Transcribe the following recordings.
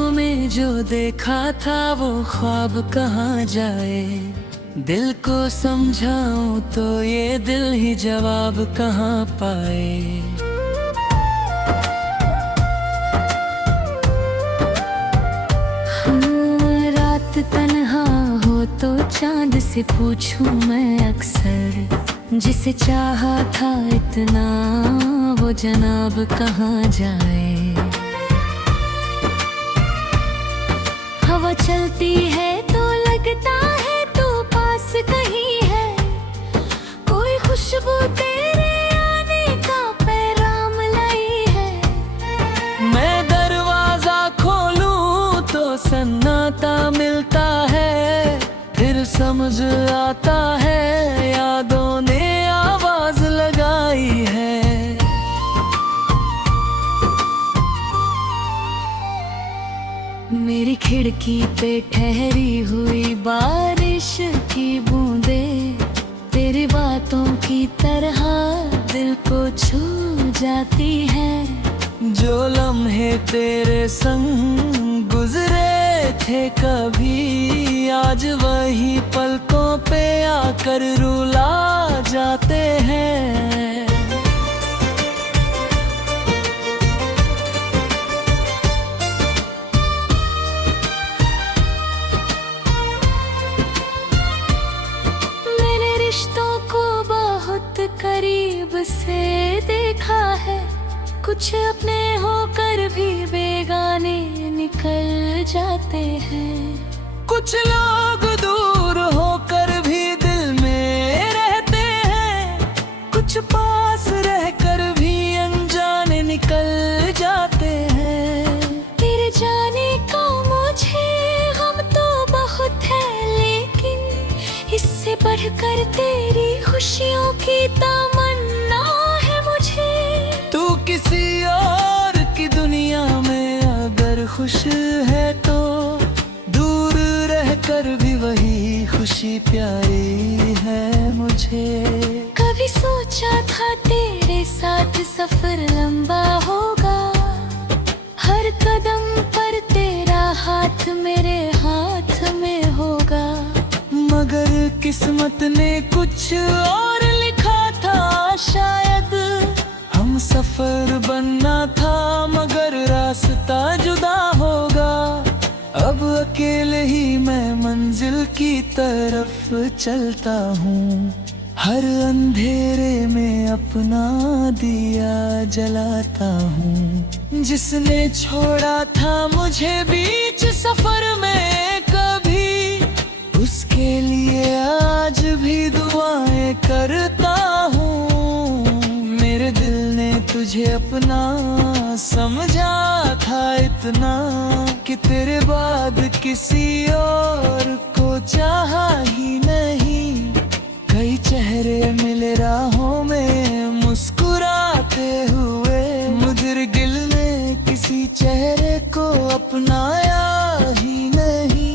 आँखों में जो देखा था वो ख्वाब कहाँ जाए। दिल को समझाऊं तो ये दिल ही जवाब कहाँ पाए। रात तन्हा हो तो चांद से पूछूं मैं अक्सर, जिसे चाहा था इतना वो जनाब कहाँ जाए। हवा चलती है तो लगता है तू पास कहीं है, कोई खुशबू तेरे आने का पैगाम लाई है। मैं दरवाजा खोलूं तो सन्नाटा मिलता है, फिर समझ आता है यादों ने आवाज लगाई है। मेरी खिड़की पे ठहरी हुई बारिश की बूंदें, तेरी बातों की तरह दिल को छू जाती हैं। जो लम्हे तेरे संग गुजरे थे कभी, आज वही पलकों पे आकर रुला जाते हैं। रिश्तों को बहुत करीब से देखा है, कुछ अपने होकर भी बेगाने निकल जाते हैं। कुछ लोग दूर होकर भी दिल में रहते हैं, कुछ पास रहकर भी अनजाने निकल जाते हैं। तेरे जाने का मुझे गम तो बहुत है, लेकिन इससे बढ़कर तेरी खुशियों की तमन्ना है मुझे। तू किसी और की दुनिया में अगर खुश है तो दूर रहकर भी वही खुशी प्यारी है मुझे। कभी सोचा था तेरे साथ सफर लंबा होगा, हर कदम पर तेरा हाथ मेरे हाथ में होगा। मगर किस्मत ने कुछ और लिखा था, शायद हम सफर बनना था मगर रास्ता जुदा होगा। अब अकेले ही मैं मंजिल की तरफ चलता हूँ, हर अंधेरे में अपना दिया जलाता हूँ। जिसने छोड़ा था मुझे बीच सफर में कभी, उसके लिए आज भी दुआएं करता हूँ। मेरे दिल ने तुझे अपना समझा था इतना कि तेरे बाद किसी और को चाहा ही नहीं। कई चेहरे मिले राहों में मुस्कुराते हुए, मुझे दिल ने किसी चेहरे को अपनाया ही नहीं।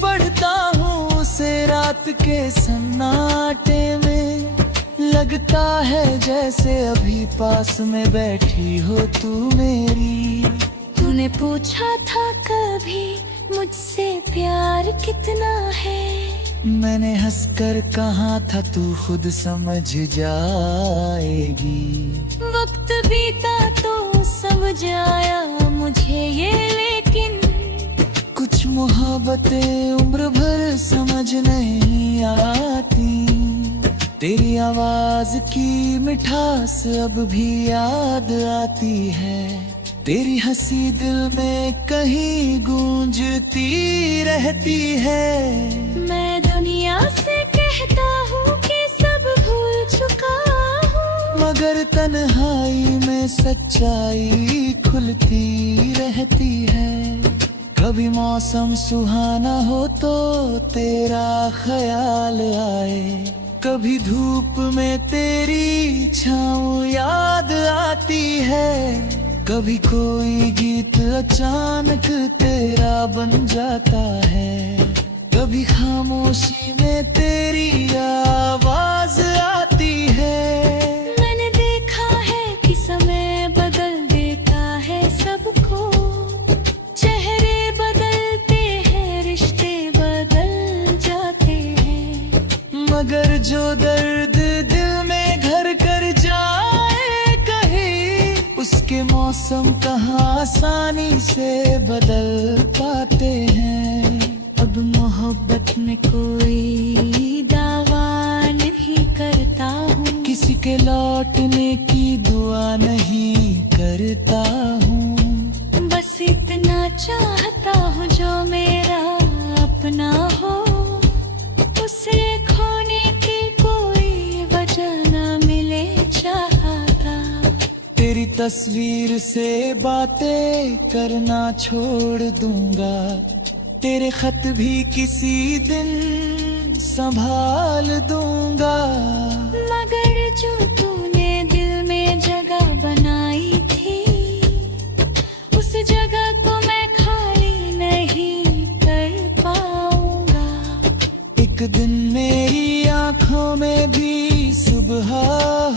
पढ़ता हूँ उसे रात के सन्नाटे में, लगता है जैसे अभी पास में बैठी हो तू मेरी। तूने पूछा था कभी मुझसे प्यार कितना है, मैंने हंसकर कहा था तू खुद समझ जाएगी। वक्त बीता तो समझ आया मुझे ये, लेकिन कुछ मोहब्बतें उम्र भर समझ नहीं आती। तेरी आवाज की मिठास अब भी याद आती है, तेरी हंसी दिल में कहीं गूंजती रहती है। मैं दुनिया से कहता हूँ कि सब भूल चुका हूँ, मगर तन्हाई में सच्चाई खुलती रहती है। कभी मौसम सुहाना हो तो तेरा ख्याल आए, कभी धूप में तेरी छाँव याद आती है। कभी कोई गीत अचानक तेरा बन जाता है। कभी खामोशी में तेरी आवाज आती है। मैंने देखा है कि समय बदल देता है सबको, चेहरे बदलते हैं, रिश्ते बदल जाते हैं, मगर जो दर्द दिल में घर कर जाए कहीं, उसके मौसम कहाँ आसानी से बदल पाते हैं। अब मोहब्बत में कोई दावा नहीं करता हूँ, किसी के लौटने की दुआ नहीं करता हूँ, बस इतना चाहता हूँ जो मेरा अपना हो, उसे खोने की कोई वजह न मिले चाहता। तेरी तस्वीर से बातें करना छोड़ दूंगा, तेरे खत भी किसी दिन संभाल दूंगा, मगर जो तूने दिल में जगह बनाई थी, उस जगह को मैं खाली नहीं कर पाऊंगा। एक दिन मेरी आंखों में भी सुबह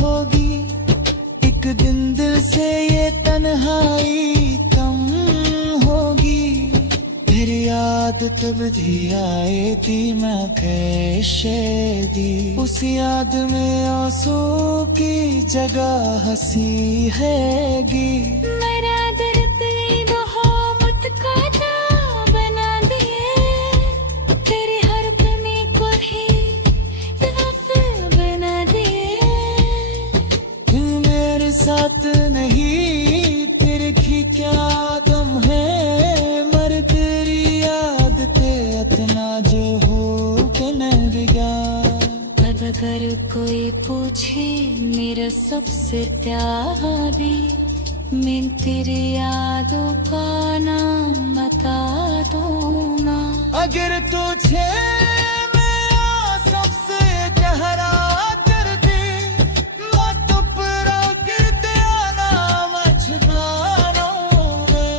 होगी, एक दिन दिल से ये तन्हाई कम होगी। फिर याद तब धी आए थी मैं कैसे दी, उस याद में आंसू की जगह हंसी हैगी। मेरा दर्द मोहब्बत का दाव बना दिए, तेरी हर कमी को ही गाफिल बना दिए। तू मेरे साथ नहीं, तेरे की क्या गम है, मर तेरी याद ते इतना जो हो के न बिगा। अगर कोई पूछे मेरा सबसे त्यागी, मैं तेरी यादों का नाम बता दूंगा। अगर तुझे मेरा सबसे गहरा दर्द मत परा गिरते आना मछदारों में।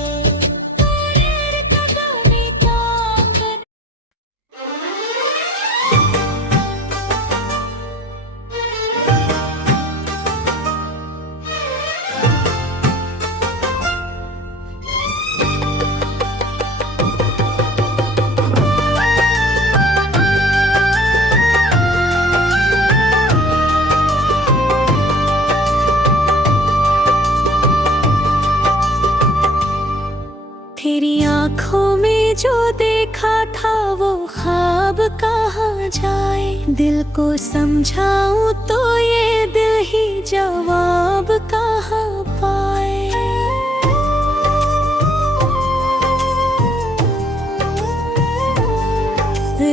तेरी आँखों में जो देखा था वो ख्वाब कहाँ जाए, दिल को समझाऊं तो ये दिल ही जवाब कहाँ पाए।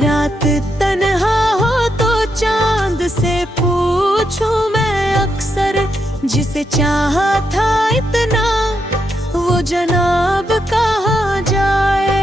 रात तन्हा हो तो चांद से पूछूं मैं अक्सर, जिसे चाहा था इतना वो जनाब कहाँ जाए।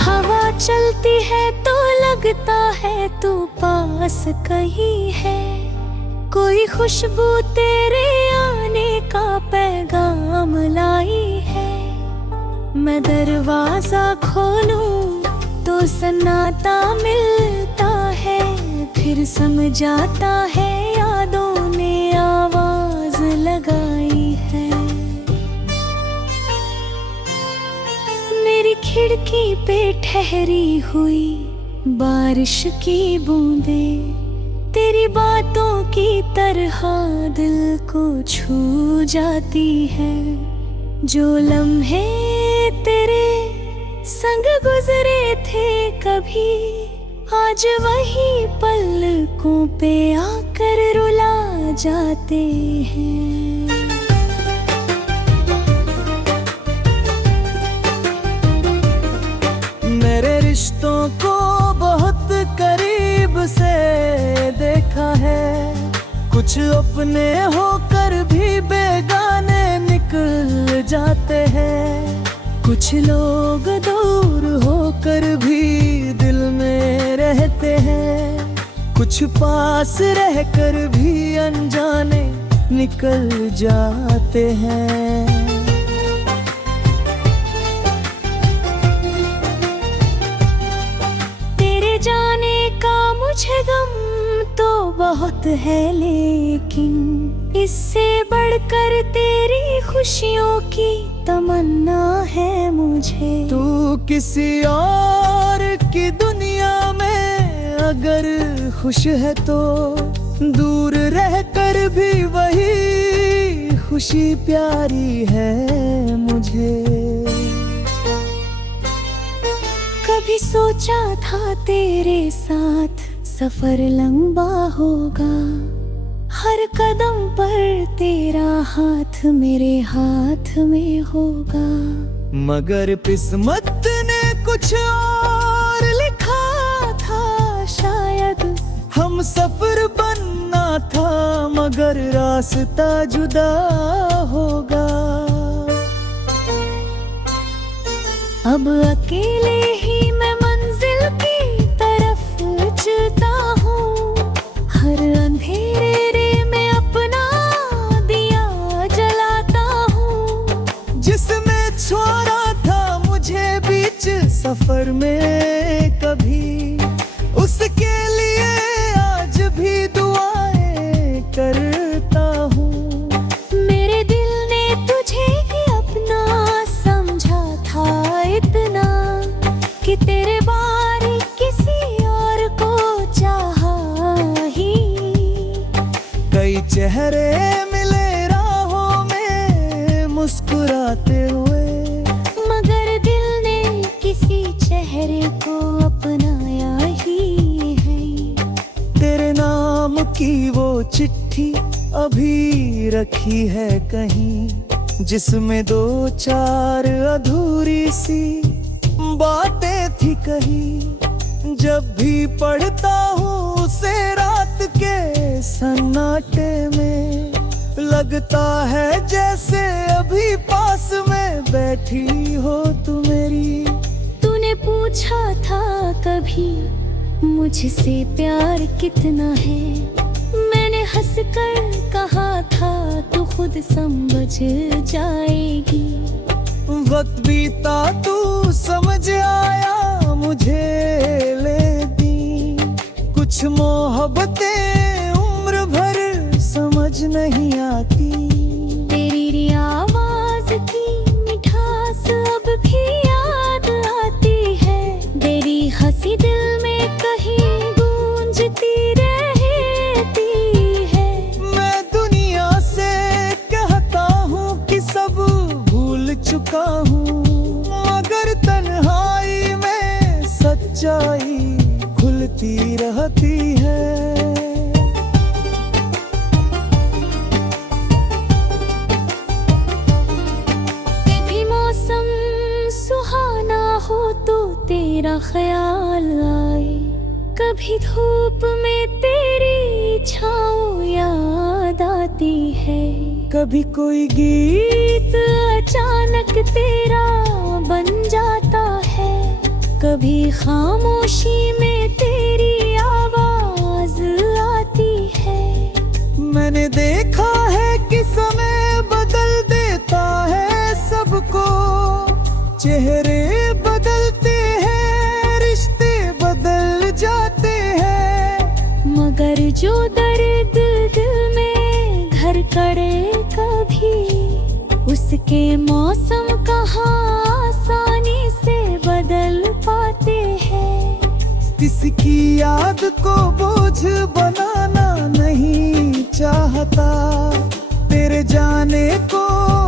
हवा चलती है तो लगता है तू पास कहीं है, कोई खुशबू तेरे आने का पैगाम लाई है। मैं दरवाजा खोलूं तो सन्नाटा मिलता है, फिर समझाता है यादों ने आवाज लगाई है। मेरी खिड़की पे ठहरी हुई बारिश की बूंदें, तेरी बातों की तरह दिल को छू जाती है। जो लम्हे तेरे संग गुजरे थे कभी, आज वही पलकों पे आकर रुला जाते हैं। मेरे रिश्तों को बहुत करीब से देखा है, कुछ अपने होकर भी बेगाने निकल जाते हैं, कुछ लोग दूर होकर भी दिल कुछ पास रहकर भी अनजाने निकल जाते हैं। तेरे जाने का मुझे गम तो बहुत है, लेकिन इससे बढ़कर तेरी खुशियों की तमन्ना है मुझे। तू किसी और की दुनिया में अगर खुश है तो दूर रहकर भी वही खुशी प्यारी है मुझे। कभी सोचा था तेरे साथ सफर लंबा होगा, हर कदम पर तेरा हाथ मेरे हाथ में होगा। मगर किस्मत ने कुछ और लिखा था, शायद हम सफर बनना था मगर रास्ता जुदा होगा। अब अकेले ही मैं मंजिल की तरफ चलता हूँ, हर अंधेरे में अपना दिया जलाता हूँ। जिसमें छोड़ा था मुझे बीच सफर में कभी, उसके लिए आज भी दुआएं करता हूँ। मेरे दिल ने तुझे ही अपना समझा था इतना कि तेरे बारे किसी और को चाहा ही। कई चेहरे मिले राहों में मुस्कुराते हुए, मगर दिल ने किसी चेहरे को अपनाया ही है। तेरे नाम की वो चिट्ठी अभी रखी है कहीं, जिसमें दो चार अधूरी सी बातें थी कही। जब भी पढ़ता हूँ उसे रात के सन्नाटे में, लगता है जैसे अभी पास में बैठी हो तू मेरी। तूने पूछा था कभी मुझसे प्यार कितना है, मैंने हंसकर कहा था तू खुद समझ जाएगी। वक्त बीता तू समझ आया मुझे ले दी, कुछ मोहब्बतें उम्र भर समझ नहीं आती। तेरी आवाज की मिठास अब भी याद आती है, तेरी हंसी दिल में कहीं गूंजती रहती है। मैं दुनिया से कहता हूँ कि सब भूल चुका हूँ, मगर तन्हाई में सच्चाई खुलती रहती है। कभी मौसम सुहाना हो तो तेरा ख्याल आए, कभी धूप में तेरी छाँव याद आती है। कभी कोई गीत अचानक तेरा बन जाता है, कभी खामोशी में तेरी आवाज आती है। मैंने देखा है कि समय बदल देता है सबको, चेहरे बदलते हैं, रिश्ते बदल जाते हैं। मगर जो दर्द दिल में घर करे कभी, उसके मौसम कहाँ आसानी से बदल पाते हैं। किसकी याद को बोझ बनाना नहीं चाहता, तेरे जाने को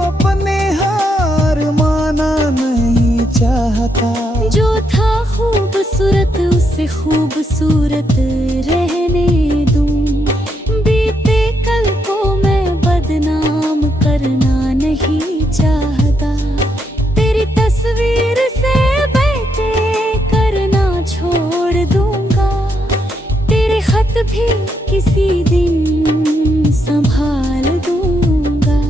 अपने हार माना नहीं चाहता। जो था खूबसूरत उसे खूबसूरत रहने दूं, बीते कल को मैं बदनाम करना नहीं चाहता। तेरी तस्वीर से बैठे करना छोड़ दूंगा, तेरे खत भी किसी दिन संभाल दूंगा।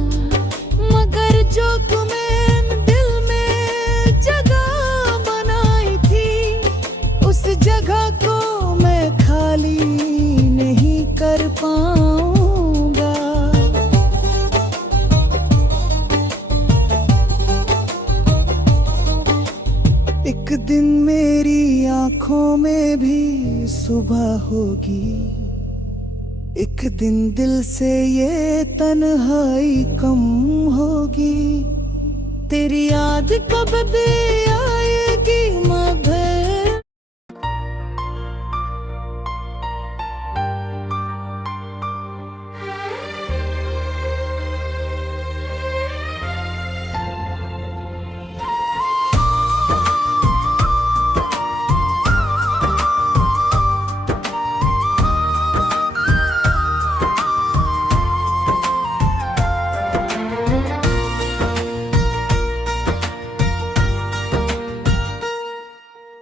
मगर जो तुम्हें दिल में जगह बनाई थी, उस जगह को मैं खाली पाऊंगा। एक दिन मेरी आंखों में भी सुबह होगी, एक दिन दिल से ये तन्हाई कम होगी। तेरी याद कब भी आएगी मगर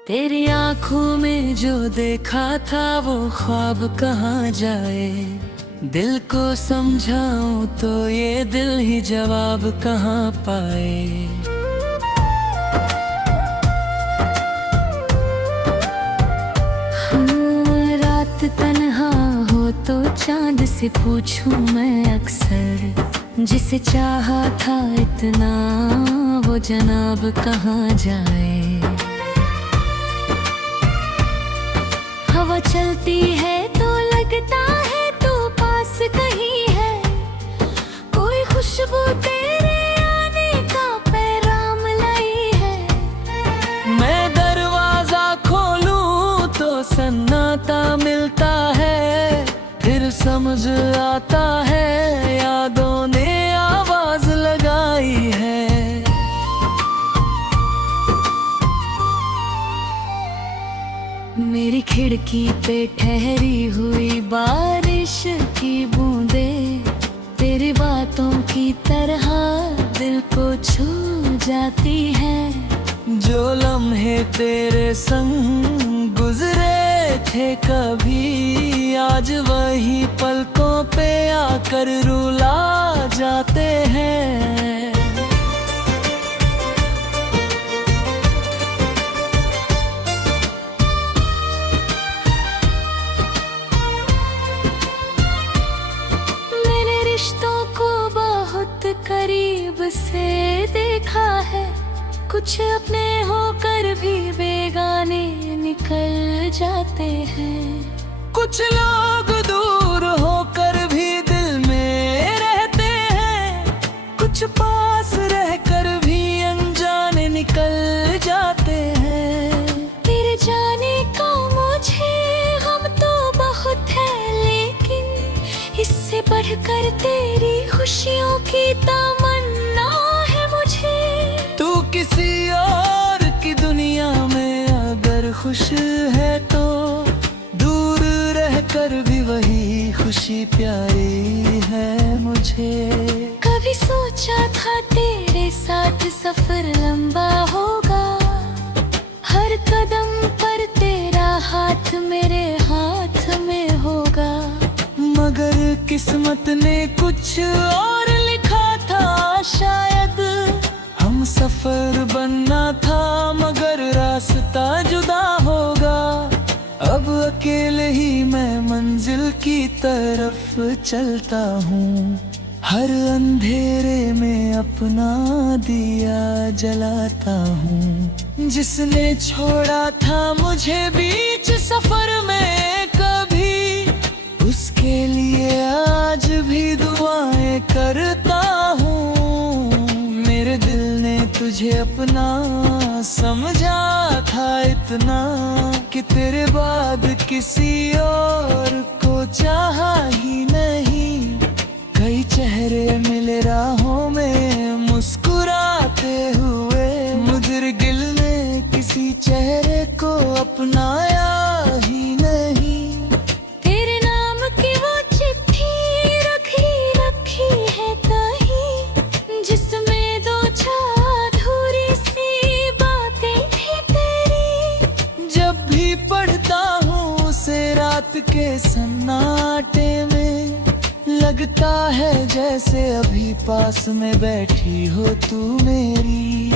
तेरी आंखों में जो देखा था वो ख्वाब कहाँ जाए। दिल को समझाऊं तो ये दिल ही जवाब कहाँ पाए। रात तन्हा हो तो चांद से पूछूं मैं अक्सर, जिसे चाहा था इतना वो जनाब कहाँ जाए। हवा चलती है तो लगता है तू पास कहीं है, कोई खुशबू तेरे आने का पैगाम लाई है। मैं दरवाजा खोलूं तो सन्नाटा मिलता है, फिर समझ आता है यादों ने आवाज लगाई है। मेरी खिड़की पे ठहरी हुई बारिश की बूंदे, तेरी बातों की तरह दिल को छू जाती है। जो लम्हे तेरे संग गुजरे थे कभी, आज वही पलकों पे आकर रुला जाते हैं। रिश्तों को बहुत करीब से देखा है, कुछ अपने होकर भी बेगाने निकल जाते हैं। कुछ लोग दूर होकर भी दिल में रहते हैं, कुछ पास रहकर भी अनजाने निकल जाते हैं। तेरे जाने का मुझे गम तो बहुत है, लेकिन इससे बढ़कर तेरी खुशियों की तमन्ना है मुझे। तू किसी और की दुनिया में अगर खुश है तो दूर रहकर भी वही खुशी प्यारी है मुझे। कभी सोचा था तेरे साथ सफर लंबा होगा, हर कदम पर तेरा हाथ मेरे हाथ में होगा। मगर किस्मत ने कुछ और लिखा था, शायद हम सफर बनना था मगर रास्ता जुदा होगा। अब अकेले ही मैं मंजिल की तरफ चलता हूँ, हर अंधेरे में अपना दिया जलाता हूँ। जिसने छोड़ा था मुझे बीच सफर में कभी, उसके लिए आज भी दुआएं करता हूँ। मेरे दिल ने तुझे अपना समझा था इतना कि तेरे बाद किसी और को चाहा ही नहीं। कई चेहरे मिले राहों में मुस्कुराते हुए, मुझे गिल ने किसी चेहरे को अपनाया ही नहीं। तेरे नाम की वो चिट्ठी रखी है कहीं, जिसमें दो चार अधूरी सी बातें थी तेरी। जब भी पढ़ता हूँ उसे रात के सन्नाटे में, लगता है जैसे अभी पास में बैठी हो तू मेरी।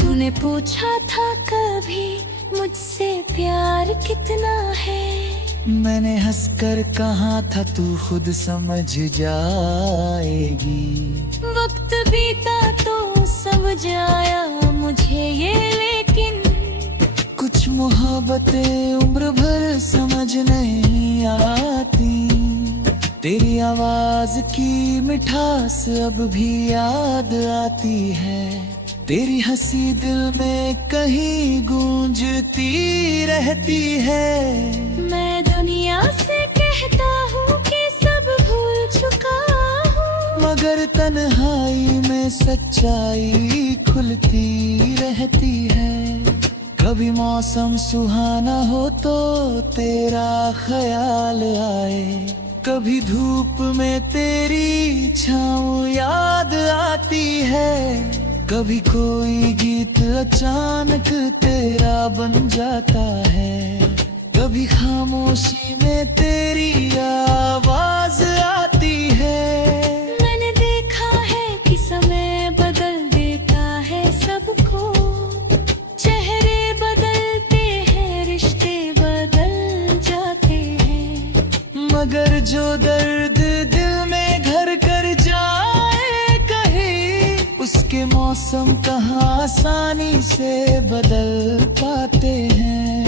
तूने पूछा था कभी मुझसे प्यार कितना है, मैंने हंसकर कहा था तू खुद समझ जाएगी। वक्त बीता तो समझ आया मुझे ये, लेकिन कुछ मोहब्बतें उम्र भर समझ नहीं आती। तेरी आवाज की मिठास अब भी याद आती है। तेरी हंसी दिल में कहीं गूंजती रहती है। मैं दुनिया से कहता हूँ कि सब भूल चुका हूँ, मगर तन्हाई में सच्चाई खुलती रहती है। कभी मौसम सुहाना हो तो तेरा ख्याल आए, कभी धूप में तेरी छाँव याद आती है। कभी कोई गीत अचानक तेरा बन जाता है, कभी खामोशी में तेरी आवाज आती है। मैंने देखा है कि समय बदल देता है सबको, चेहरे बदलते हैं, रिश्ते बदल जाते हैं, मगर जो दर्द दिल में घर कर जाए कहीं, उसके मौसम कहाँ आसानी से बदल पाते हैं।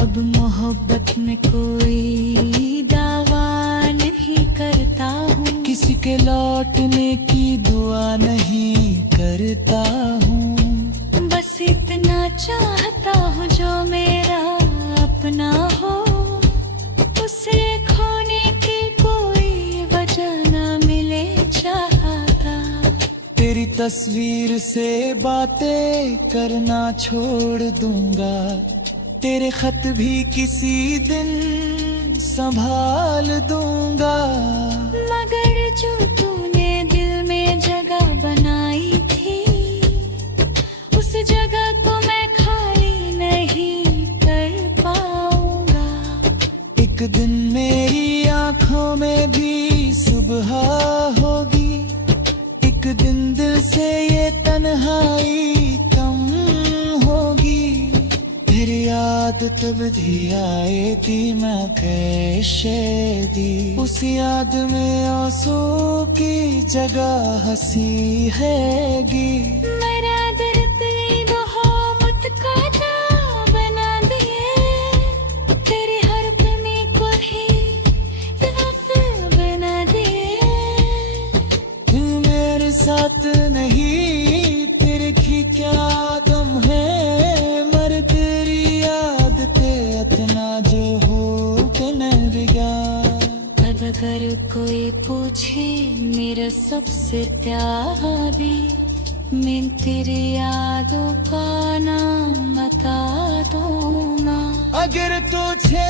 अब मोहब्बत में कोई दावा नहीं करता हूँ, किसी के लौटने की दुआ नहीं करता हूँ। बस इतना चाहता हूँ जो मेरा अपना हो, उसे खोने की कोई वजह न मिले चाहता। तेरी तस्वीर से बातें करना छोड़ दूंगा, तेरे खत भी किसी दिन संभाल दूंगा। मगर जो तूने दिल में जगह बनाई थी, उस जगह को मैं खाली नहीं कर पाऊंगा। एक दिन मेरी आंखों में भी सुबह होगी, एक दिन दिल से ये तन्हाई कम होगी। तेरी याद तब धी आए थी मैं कैसे दी, उस याद में आंसू की जगह हंसी हैगी। मेरा दर्द मोहब्बत का दावा बना दिए, तेरी हर कमी को ही काफिर बना दिए। तू मेरे साथ नहीं, तेरे की क्या गम है, मर तेरी याद ते इतना जो हो के न बिगा। अब अगर कोई पूछे मेरा सबसे त्यागी, मैं तेरी यादों का नाम बता दूंगा। अगर तुझे